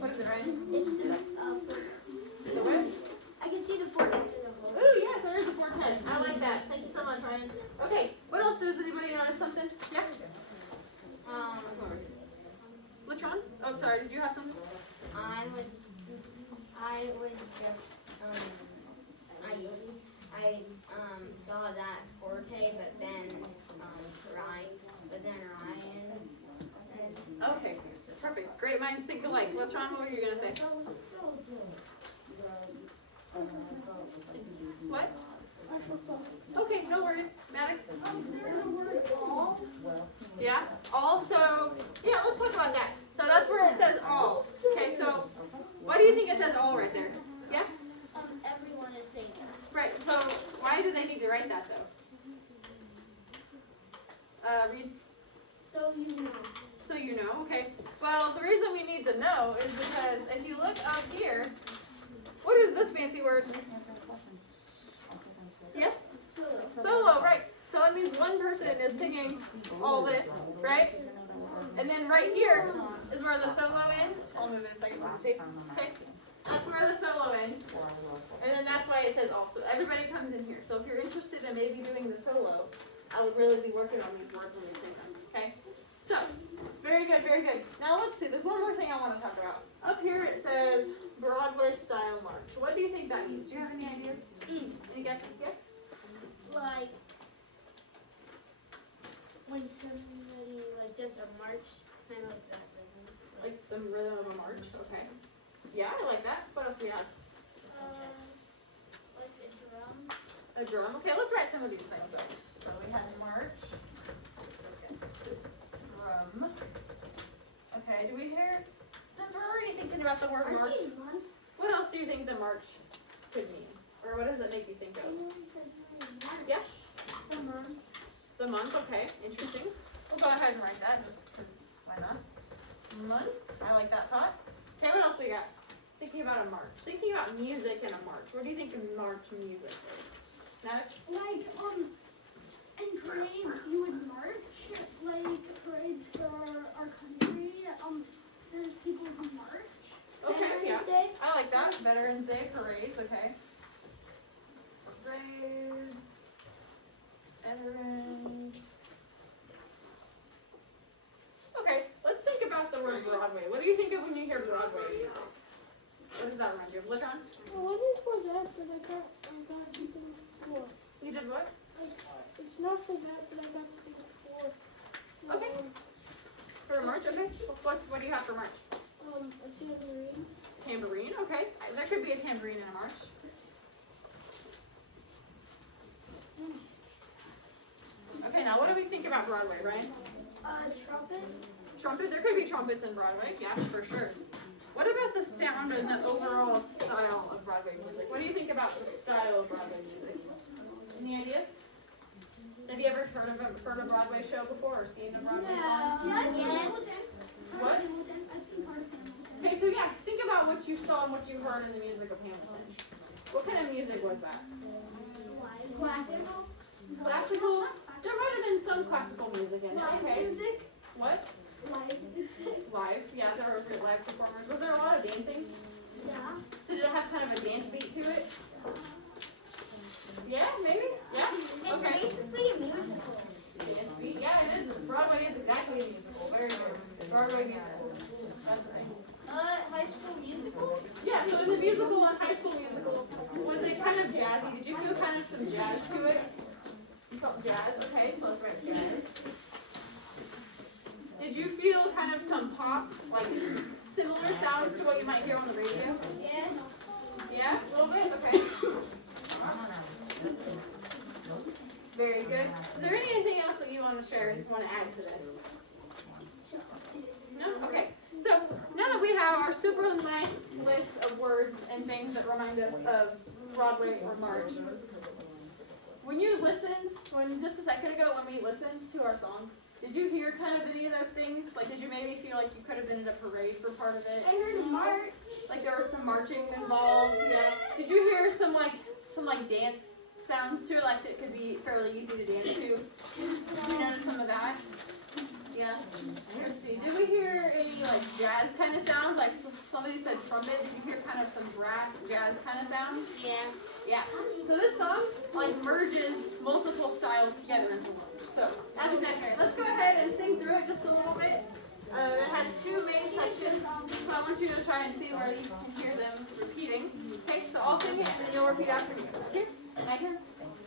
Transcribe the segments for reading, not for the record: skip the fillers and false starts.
What is it, Ryan? It's the foot. The what? I can see the 410 in the hole. Ooh, yes, there is a 410. I like that. Thank you so much, Ryan. Okay, what else does anybody notice something? Yeah? Latron? Oh, sorry, did you have something? I would just I saw that Forte, but then Ryan said. Okay, perfect. Great minds think alike. Latron, what were you gonna say? What? Okay, no worries. Maddox? There's a word all. Yeah? All, so, yeah, let's talk about that. So that's where it says all. Okay, so, why do you think it says all right there? Yeah? Everyone is saying that. Right, so why do they need to write that though? Read. So you know. So you know, okay. Well, the reason we need to know is because if you look up here, what is this fancy word? Yeah? Solo, right. So that means one person is singing all this, right? And then right here is where the solo ends. I'll move it a second so you can see. Okay. That's where the solo ends. And then that's why it says all. So everybody comes in here. So if you're interested in maybe doing the solo, I would really be working on these words when we sing them. Okay? So, very good, very good. Now let's see. There's one more thing I want to talk about. Up here it says Broadway style march. What do you think that means? Do you have any ideas? Any guesses? Yeah? Like when somebody does a march, kind of like that. Like the rhythm of a march? Okay. Yeah, I like that. What else do we have? Like a drum. A drum. Okay, let's write some of these things up. So we have march. Drum. Okay, do we hear? Since we're already thinking about the word march, what else do you think the march could mean? Or what does it make you think of? Yeah? The month. The month, okay. Interesting. We'll go ahead and write that just because why not? Month. I like that thought. Okay, what else we got? Thinking about a march. Thinking about music in a march. What do you think march music is? Maddox? Like, in parades you would march, like parades for our country, there's people who march. Okay, yeah. Veterans Day. I like that. Veterans Day parades, okay. Parades. Veterans. Okay, let's think about the word Broadway. What do you think of when you hear Broadway music? What does that remind you of? Latron? I went for that, but I got something before. You did what? It's not for that, but I got something before. Okay. For March, okay. What do you have for March? A tambourine. Tambourine, okay. There could be a tambourine in a march. Okay, now what do we think about Broadway, Ryan? Trumpet. Trumpet, there could be trumpets in Broadway, yeah, for sure. What about the sound and the overall style of Broadway music? What do you think about the style of Broadway music? Any ideas? Have you ever heard a Broadway show before or seen a Broadway song? Yes. What? I've seen part of Hamilton. Okay, so yeah, think about what you saw and what you heard in the music of Hamilton. What kind of music was that? Classical. Classical? There might have been some classical music in it, okay. Music. What? Live music. Live, yeah, there were good live performers. Was there a lot of dancing? Yeah. So did it have kind of a dance beat to it? Yeah, maybe? Yeah? Okay. It's basically a musical. Dance beat? Yeah, it is. Broadway is exactly a musical. Very good. Broadway musicals. That's the thing. High School Musical? Yeah, so in the musical and High School Musical, was it kind of jazzy? Did you feel kind of some jazz to it? You felt jazz? Okay, so let's write jazz. Did you feel kind of some pop, like similar sounds to what you might hear on the radio? Yes. Yeah, a little bit? Okay. Very good. Is there anything else that you want to share, you want to add to this? No? Okay. So now that we have our super nice list of words and things that remind us of Broadway or March, when you listened, just a second ago when we listened to our song, did you hear kind of any of those things? Like, did you maybe feel like you could have been in a parade for part of it? I heard a march. Like there was some marching involved, yeah. Did you hear some dance sounds to it, like that could be fairly easy to dance to? Did you notice some of that? Yeah. Let's see. Did we hear any like jazz kind of sounds, like somebody said trumpet. Did you hear kind of some brass jazz kind of sounds? Yeah. Yeah. So this song like merges multiple styles together into one. So that's definitely. Let's go ahead and sing through it just a little bit. It has two main sections, so I want you to try and see where you can hear them repeating. Okay, so I'll sing it and then you'll repeat after me. Okay? My turn.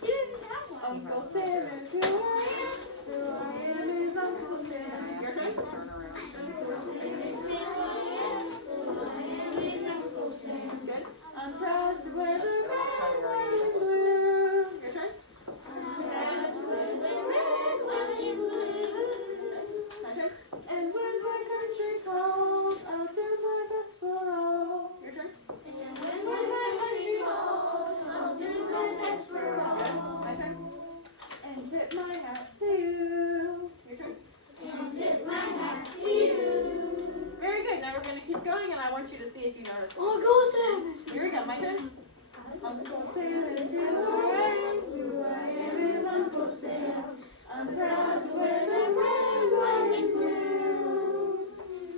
He doesn't have one. Uncle Sam is who I am is Uncle Sam. Your turn. Good. I'm proud to wear the red, white, and blue. Your turn. My turn. And when my country calls, I'll do my best for all. Your turn. My turn. And tip my hat to you. Your turn. Very good. Now we're going to keep going, and I want you to see if you notice it. Uncle Sam. Here we go. My turn. Uncle Sam is who I am is Uncle Sam. I'm proud to wear the red, white, and blue.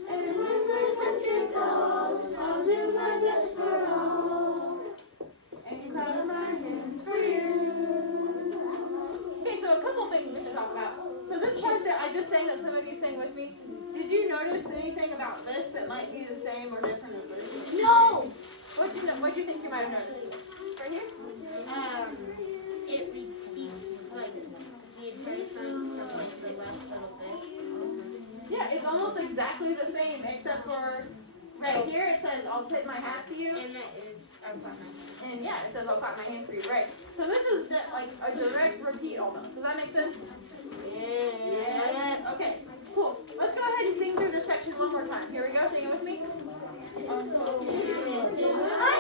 And when my country calls, I'll do my best for all. And clap my hands for you. Okay, so a couple things we should talk about. So this part that I just sang that some of you sang with me, did you notice anything about this that might be the same or different as this? No. What do you think you might have noticed? Right here? It repeats like the entire song except like the last little bit. Yeah, it's almost exactly the same except for right here it says I'll tip my hat to you. And that is our partner. And yeah, it says I'll clap my hands for you, right? So this is like a direct repeat almost. Does that make sense? Yeah. Okay, cool. Let's go ahead and sing through this section one more time. Here we go, sing it with me. Uncle Sam is who I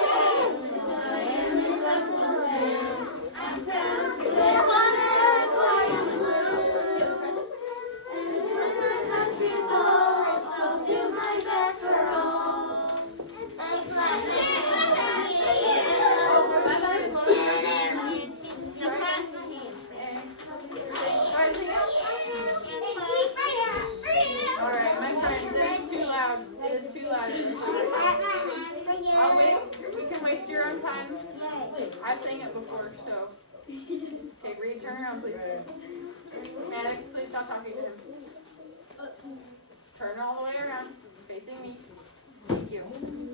am is Uncle Sam. I'm proud to wear white and blue. And when my country calls, I'll do my best for all. And clap my hands for you. Alright, my friends, it's too loud. It is too loud. I'll wait. We can waste your own time. I've sang it before, so. Okay, Reed, turn around, please. Maddox, please stop talking to him. Turn all the way around, facing me. Thank you.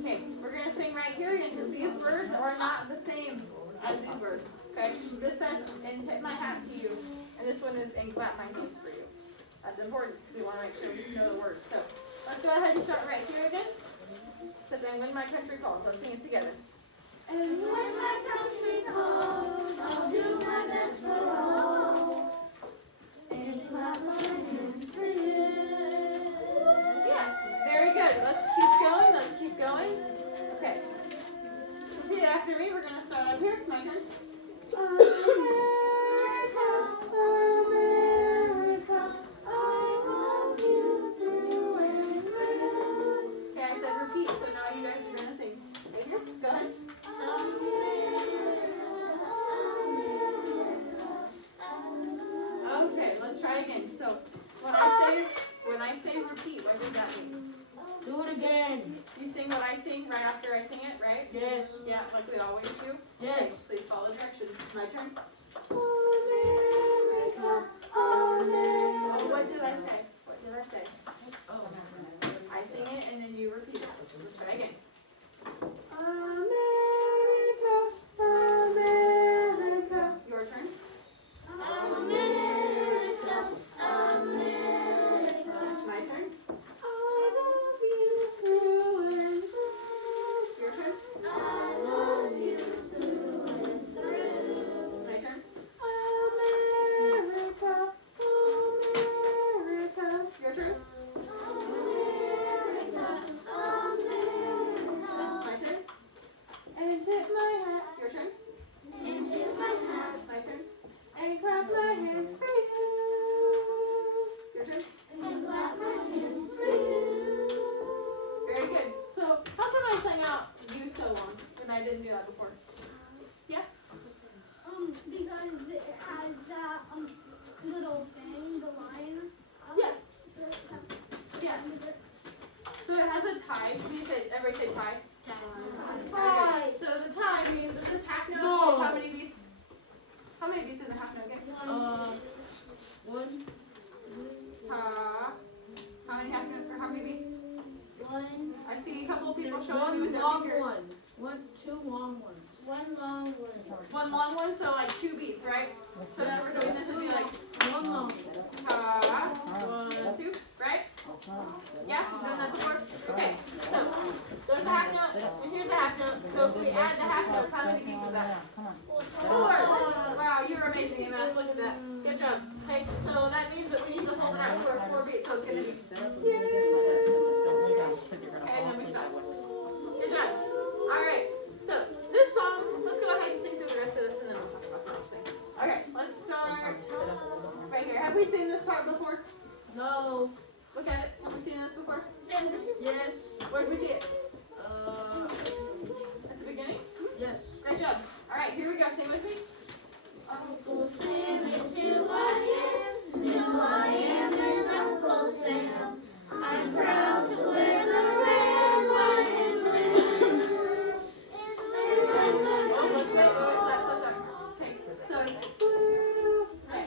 Okay, we're going to sing right here again because these words are not the same as these words. Okay, this says, and tip my hat to you, and this one is, and clap my hands for you. That's important because we want to make sure we know the words. So let's go ahead and start right here again. It says, and when my country calls. Let's sing it together. And when my country calls, I'll do my best for all. And clap my hands for you. Yeah, very good. Let's keep going. Let's keep going. Okay. Repeat after me. We're going to start up here. My turn. America, America, I love you through and through. Okay, I said repeat, so now you guys are going to sing. Right here. Go ahead. Okay, let's try again. So when I say repeat, what does that mean? Do it again. You sing what I sing right after I sing it, right? Yes. Yeah, like we always do. Yes. Okay, please follow directions. My turn. America, Oh, America. what did I say? What did I say? Oh, I sing it and then you repeat it. Let's try again. America, America. Your turn. America, America. My turn. I love you through and through. Your turn. I love you through and through. My turn. America, America. Your turn. America, America. My turn. And tip my hat. Your turn. And tip my hat. My turn. And clap my hands for you. Your turn. And clap my hands for you. Very good. So, how come I sang out you so long when I didn't do that before? Because it has that little thing, the line. Yeah. Yeah. So showing you with their long fingers. one. Two long ones. One long one. One long one, so like 2 beats, right? So Yeah, we're doing this to be like One long one. ta, 1, 2, right? Yeah, you've done that before? Okay, so there's a half note, and here's a half note. So if we add the half notes, how many beats is that? 4. Wow, you're amazing in math. Look at that. Good job. Okay, so that means that we need to hold it out for 4 beats. So it's gonna be okay, and then we stop. Good job. All right. So this song, let's go ahead and sing through the rest of this, and then we'll talk about practicing. Okay, let's start right here. Have we seen this part before? No. Look at it. Have we seen this before? Yes. Where did we see it? Uh. At the beginning? Yes. Great job. All right, here we go. Sing with me. Uncle Sam is who I am. Who I am is Uncle Sam. I'm proud to wear the red, white, and blue. Oh, let's wait. Stop. Okay, so it's blue. Okay.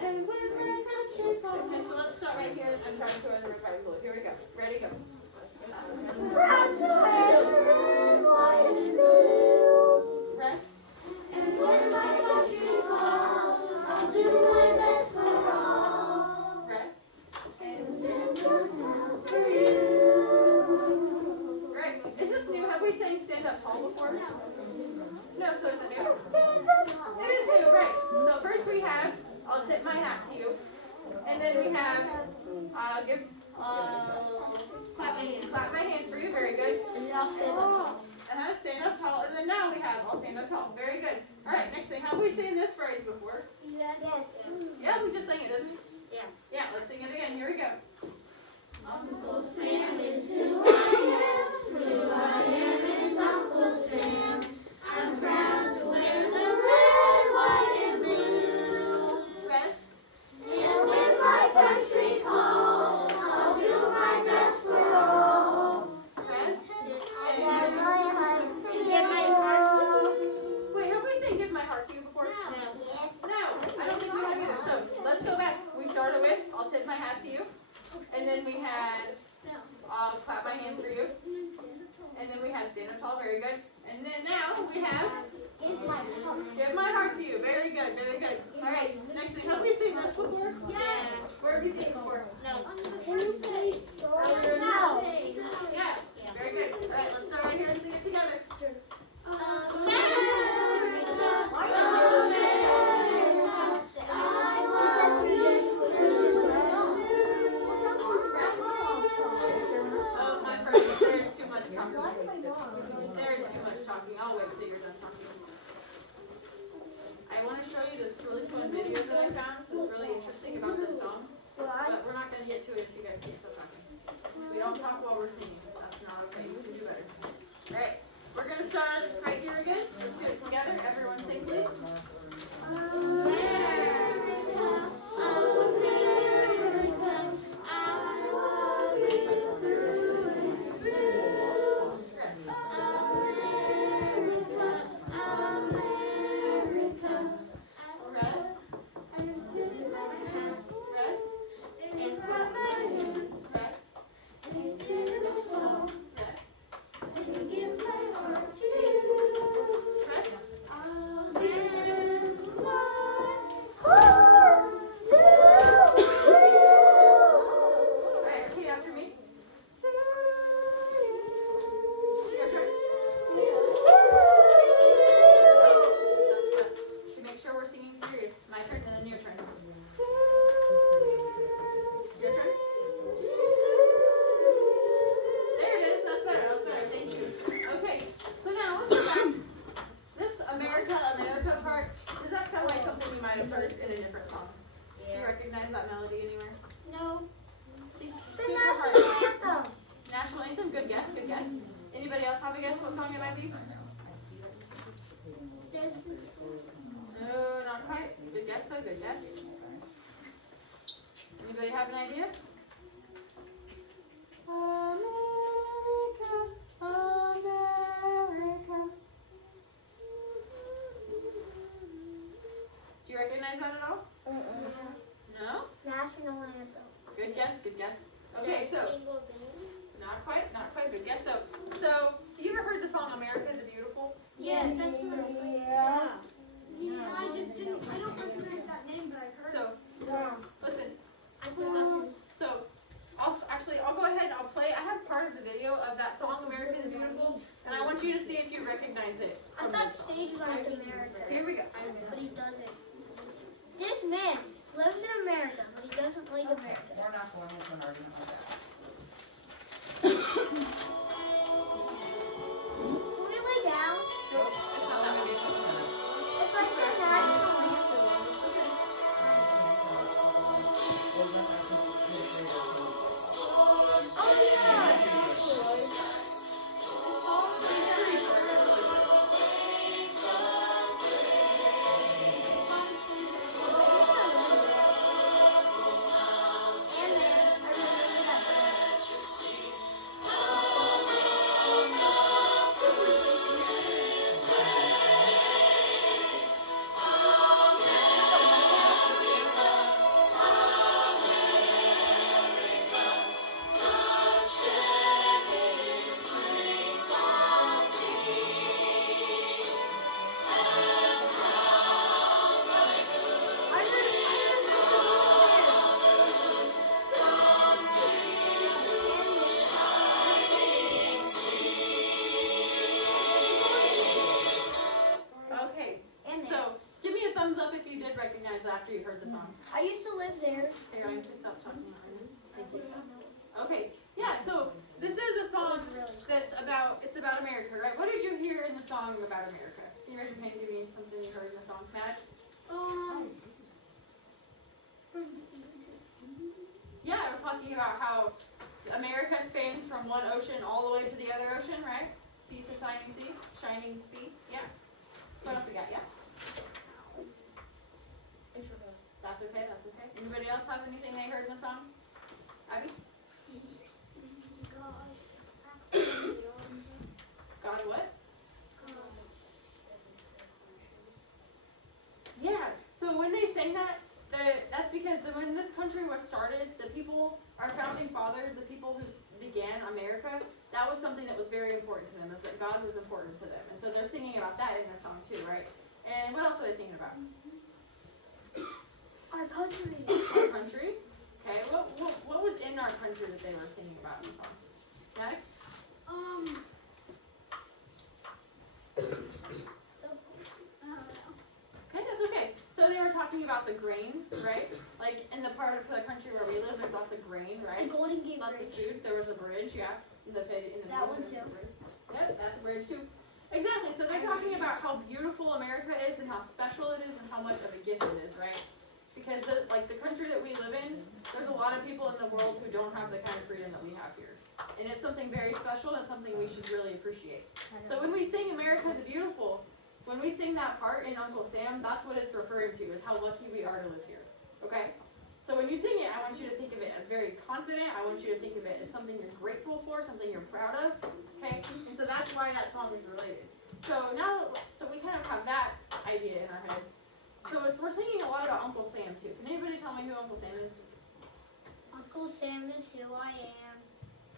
And when my country calls. Okay, so let's start right here. I'm trying to wear the red, white, and blue. Here we go. Ready, go. Proud to wear the red, white, and blue. Rest. And when my country calls, I'll do my best for all. Rest. And stand up for you. Great. Is this new? Have we sang Stand Up Tall before? No, so is it new? It is new, right. So first we have, I'll tip my hat to you. And then we have, clap my hands for you, very good. And then I'll stand up. Stand up tall. And then now we have, I'll stand up tall, very good. All right, next thing, have we seen this phrase before? Yes. Yeah, we just sang it, didn't we? Yeah. Yeah, let's sing it again, here we go. Uncle Sam is who I am. Who I am is Uncle Sam. I'm proud to wear the red, white, and blue. Rest. And when my country calls, I'll do my best for all. Rest. And give my heart. Wait, have we sang Give My Heart to You before? No, I don't think we have either. So let's go back. We started with, I'll tip my hat to you. And then we had, clap my hands for you. And then we had stand up tall, very good. And then now we have give my heart to you. Very good, very good. All right, next thing, have we seen this before? Yes. Where have we seen it before? No. Earlier in the song. Yeah, very good. All right, let's start right here and sing it together. Oh, my friends, there is too much talking. There is too much talking. I'll wait till you're done talking. I want to show you this really fun video that I found that's really interesting about this song. But we're not going to get to it if you guys can't stop talking. We don't talk while we're singing. That's not okay. You can do better. Alright, we're going to start right here again. Let's do it together. Everyone sing, please. Anybody have an idea? America, America. Do you recognize that at all? No? National anthem. Good guess, good guess. Okay, so Not quite, but guess so. So, you ever heard the song America the Beautiful? Yes, that's what I was like. Yeah. Yeah, I don't recognize that name, but I've heard So, Yeah. listen, I forgot. so, I'll go ahead and I'll play, I have part of the video of that song America the Beautiful, and I want you to see if you recognize it. I from thought this song. Sage liked America, Here we go. but he doesn't. This man lives in America, but he doesn't like America. We're not going into an argument like that. Can we lay down? Nope, it's not that big. It's like the national anthem. Listen, Oh yeah. The song it's plays pretty short, it's really short. And then I remember that verse. Okay, And then so give me a thumbs up if you did recognize it after you heard the song. I used to live there. Hey, Ryan, can you stop talking about it? Thank you. Okay, yeah, so this is a song that's it's about America, right? What did you hear in the song about America? Can you raise your hand and give me something you heard in the song, Maddox? From sea to sea. Yeah, I was talking about how America spans from one ocean all the way to the other ocean, right? Sea to shining sea, yeah. Don't forget, yeah. That's okay, that's okay. Anybody else have anything they heard in the song? Abby? God what? Yeah, so when they sang that, that's because when this country was started, the people, our founding fathers, the people who began America, that was something that was very important to them, is that God was important to them. And so they're singing about that in the song too, right? And what else are they singing about? Our country. Our country. Okay, what was in our country that they were singing about in the song? Maddox? I don't know. Okay, that's okay. So they were talking about the grain, right? Like in the part of the country where we live, there's lots of grain, The right? Golden Gate Lots of Bridge. food. There was a bridge, yeah. In the That middle, one there was too. a bridge. Yeah, that's a bridge too. Exactly. So they're talking about how beautiful America is and how special it is and how much of a gift it is, right? Because the country that we live in, there's a lot of people in the world who don't have the kind of freedom that we have here. And it's something very special and something we should really appreciate. So when we sing America the Beautiful, when we sing that part in Uncle Sam, that's what it's referring to, is how lucky we are to live here. Okay? So when you sing it, I want you to think of it as very confident. I want you to think of it as something you're grateful for, something you're proud of. Okay? And so that's why that song is related. So now that we kind of have that idea in our heads, so we're singing a lot about Uncle Sam too. Can anybody tell me who Uncle Sam is? Uncle Sam is who I am.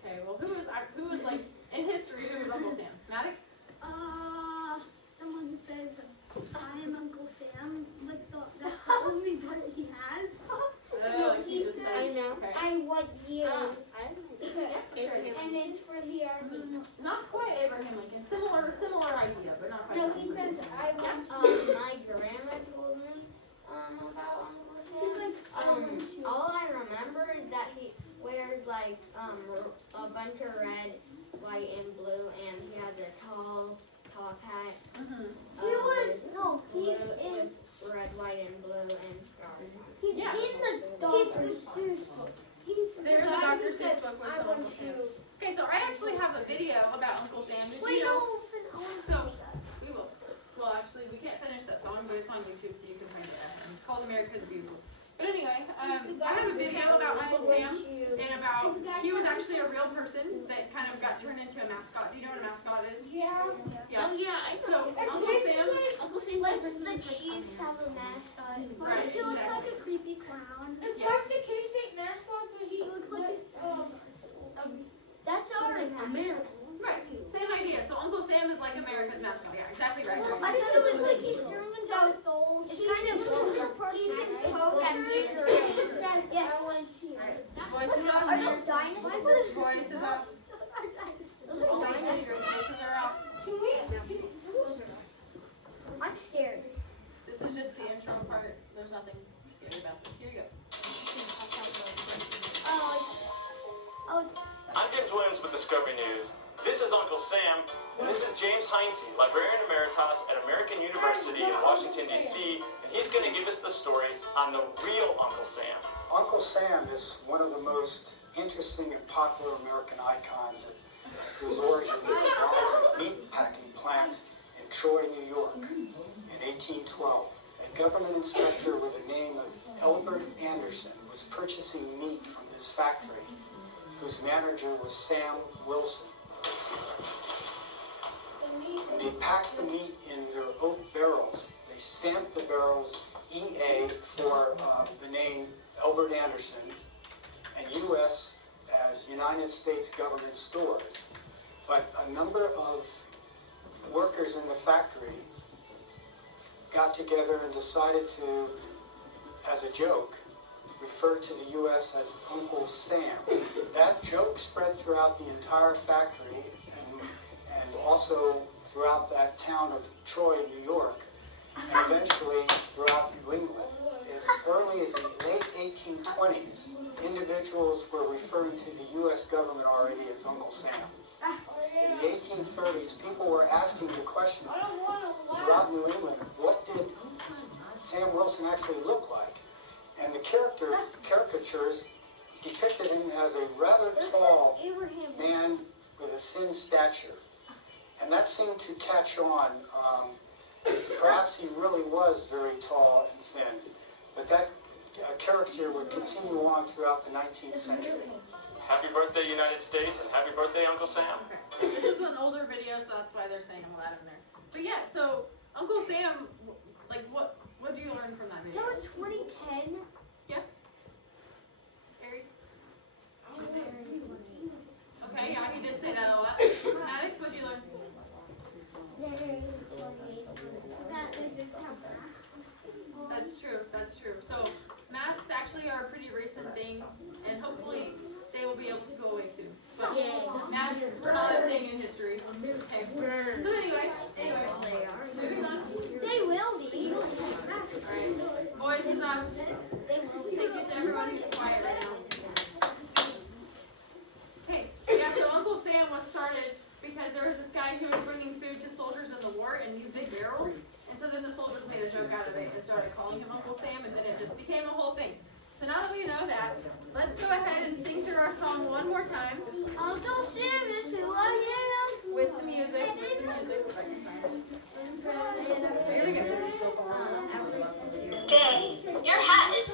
Okay, well who was like in history, who was Uncle Sam? Maddox? Someone who says, I am Uncle Sam, like that's the only part he has. He just said, I know. okay. I want you. Yeah, sure. And it's for the army. Not quite Abraham Lincoln. Similar idea, but not quite. No, the he same. says, I want My grandma told me about Uncle He's Sam. like, I want you. All I remember is that he wears like a bunch of red, white, and blue, and he has a tall top hat. Mhm. He was, no, he's blue, in, with red, white, and blue, and stars. he's Yeah. in the Dr. Seuss book. He's the There's a guy Dr. who Seuss says, book with I some want Uncle Sam. you. Okay, so I actually have a video about Uncle Sam. Did Wait, you no, know? I want to So- finish that. We will. Well, actually, we can't finish that song, but it's on YouTube, so you can find it. And it's called America the Beautiful. But anyway, I have a video about Uncle Sam and about he was actually a real person that kind of got turned into a mascot. Do you know what a mascot is? Yeah. Yeah. Oh yeah, I So That's Uncle Sam. basically- Uncle Sam. Like the Chiefs have a mascot. Right, He looks exactly. like a creepy clown. It's Yeah. like the K-State mascot, but he He looks like a That's Right. Same idea. So Uncle Sam is like America's mascot. Yeah, exactly right. I think it was like he's staring into our souls. It's kind of cool. He's in Coke and he's Yes. Voice is off. Are those dinosaurs? Voice is off. Those are All your dinosaurs. voices are off. I'm scared. This is just the intro part. There's nothing scary about this. Here you go. Oh, I'm James Williams with Discovery News. This is Uncle Sam, and this is James Heinze, Librarian Emeritus at American University in Washington, D.C., and he's going to give us the story on the real Uncle Sam. Uncle Sam is one of the most interesting and popular American icons whose origin lies in a meat-packing plant in Troy, New York in 1812. A government inspector with the name of Elbert Anderson was purchasing meat from this factory, whose manager was Sam Wilson. And they packed the meat in their oak barrels. They stamped the barrels EA for the name Elbert Anderson, and US as United States Government Stores. But a number of workers in the factory got together and decided to, as a joke, refer to the U.S. as Uncle Sam. That joke spread throughout the entire factory and also throughout that town of Troy, New York, and eventually throughout New England. As early as the late 1820s, individuals were referring to the U.S. government already as Uncle Sam. In the 1830s, people were asking the question throughout New England, what did Sam Wilson actually look like? And the caricatures depicted him as a rather tall man with a thin stature. And that seemed to catch on. Perhaps he really was very tall and thin, but that caricature would continue on throughout the 19th century. Happy birthday, United States, and happy birthday, Uncle Sam. Okay. This is an older video, so that's why they're saying all that in there. But yeah, so Uncle Sam, like what did you learn from that video? That was 2010. Harry? Okay, yeah, he did say that a lot. Maddox, what'd you learn? That they just have That's true. So masks actually are a pretty recent thing, and hopefully they will be able to go away soon. But masks were not a thing in history. Okay. So anyway, moving on. They will be. Alright. Voice is on. They will be. Thank you to everyone who's quiet right now. Okay, yeah, so Uncle Sam was started because there was this guy who was bringing food to soldiers in the war in these big barrels. And so then the soldiers made a joke out of it and started calling him Uncle Sam, and then it just became a whole thing. So now that we know that, let's go ahead and sing through our song one more time Uncle Sam is who I am. with the music. Here we go. Daddy, your hat is